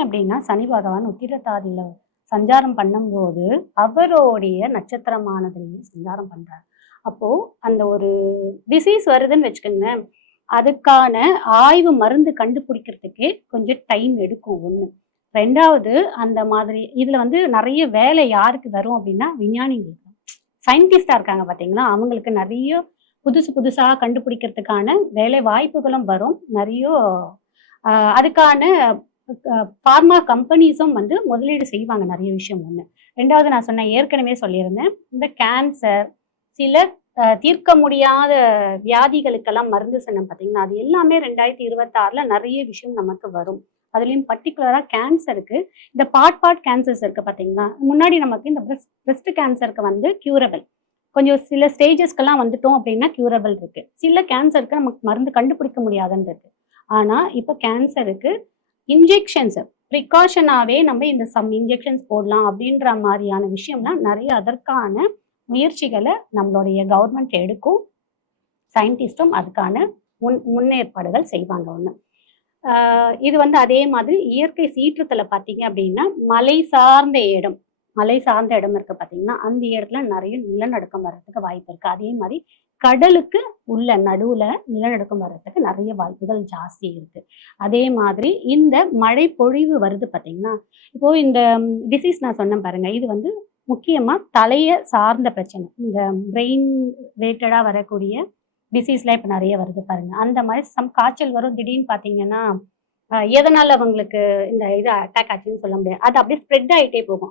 ஏன் அப்படின்னா சனி பகவான் உத்திரட்டாதியில சஞ்சாரம் பண்ணும்போது அவருடைய நட்சத்திரமானதுலயே சஞ்சாரம் பண்றாரு. அப்போ அந்த ஒரு டிசீஸ் வருதுன்னு வச்சுக்கோங்களேன், அதுக்கான ஆய்வு மருந்து கண்டுபிடிக்கிறதுக்கே கொஞ்சம் டைம் எடுக்கும் ஒண்ணு. 2வது அந்த மாதிரி இதுல வந்து நெறைய வேலை யாருக்கு வரும் அப்படின்னா, விஞ்ஞானிகளுக்கு. சயின்டிஸ்ட்டா இருக்காங்க பார்த்தீங்களா, அவங்களுக்கு நெறைய புதுசு புதுசா கண்டுபிடிக்கிறதுக்கான வேலை வாய்ப்புகளும் வரும். நெறைய அதுக்கான பார்மா கம்பெனிஸும் வந்து முதலீடு செய்வாங்க நெறைய விஷயம் ஒண்ணு. 2வது நான் சொன்னேன் ஏற்கனவே சொல்லியிருந்தேன். இந்த கேன்சர், சில தீர்க்க முடியாத வியாதிகளுக்கெல்லாம் மருந்து சொன்னேன் பார்த்தீங்களா, அது எல்லாமே 2026ல நெறைய விஷயம் நமக்கு வரும். அதுலயும் பர்ட்டிகுலரா கேன்சருக்கு இந்த பார்ட் கேன்சர்ஸ் இருக்கு பார்த்தீங்களா, முன்னாடி நமக்கு இந்த பிரெஸ்ட் கேன்சருக்கு வந்து கியூரபிள். கொஞ்சம் சில ஸ்டேஜஸ்க்கெல்லாம் வந்துட்டோம் அப்படின்னா கியூரபிள் இருக்கு. சில கேன்சருக்கு நமக்கு மருந்து கண்டுபிடிக்க முடியாதுன்னு இருக்கு. ஆனா, இப்ப கேன்சருக்கு இன்ஜெக்ஷன்ஸ் ப்ரிகாஷனாவே நம்ம இந்த சம் இன்ஜெக்ஷன்ஸ் போடலாம் அப்படின்ற மாரியான விஷயம்லாம் நெறைய அதற்கான முயற்சிகள நம்மளுடைய கவர்மெண்ட் எடுக்கும். சயின்டிஸ்ட்டும் அதுக்கான முன்னேற்பாடுகள் செய்வாங்க ஒண்ணு. இது வந்து அதே மாதிரி இயற்கை சீற்றத்துல பார்த்தீங்க அப்படின்னா, மலை சார்ந்த இடம் இருக்கு பார்த்தீங்கன்னா, அந்த இடத்துல நெறைய நிலநடுக்கம் வர்றதுக்கு வாய்ப்பு இருக்கு. அதே மாரி கடலுக்கு உள்ள நடுவுல நிலநடுக்கம் வர்றதுக்கு நெறைய வாய்ப்புகள் ஜாஸ்தி இருக்கு. அதே மாதிரி இந்த மழை பொழிவு வருது பார்த்தீங்கன்னா, இப்போ இந்த டிசீஸ் நான் சொன்னேன் பாருங்க, இது வந்து முக்கியமா தலைய சார்ந்த பிரச்சனை. இந்த பிரெயின் ரிலேட்டடா வரக்கூடிய டிசீஸ்லாம் இப்ப நெறைய வருது பாருங்க. அந்த மாரி காய்ச்சல் வரும் திடீர்னு பார்த்தீங்கன்னா, எதனால அவங்களுக்கு இந்த இது அட்டாக் ஆச்சுன்னு சொல்ல முடியாது. அது அப்படியே ஸ்ப்ரெட் ஆயிட்டே போகும்.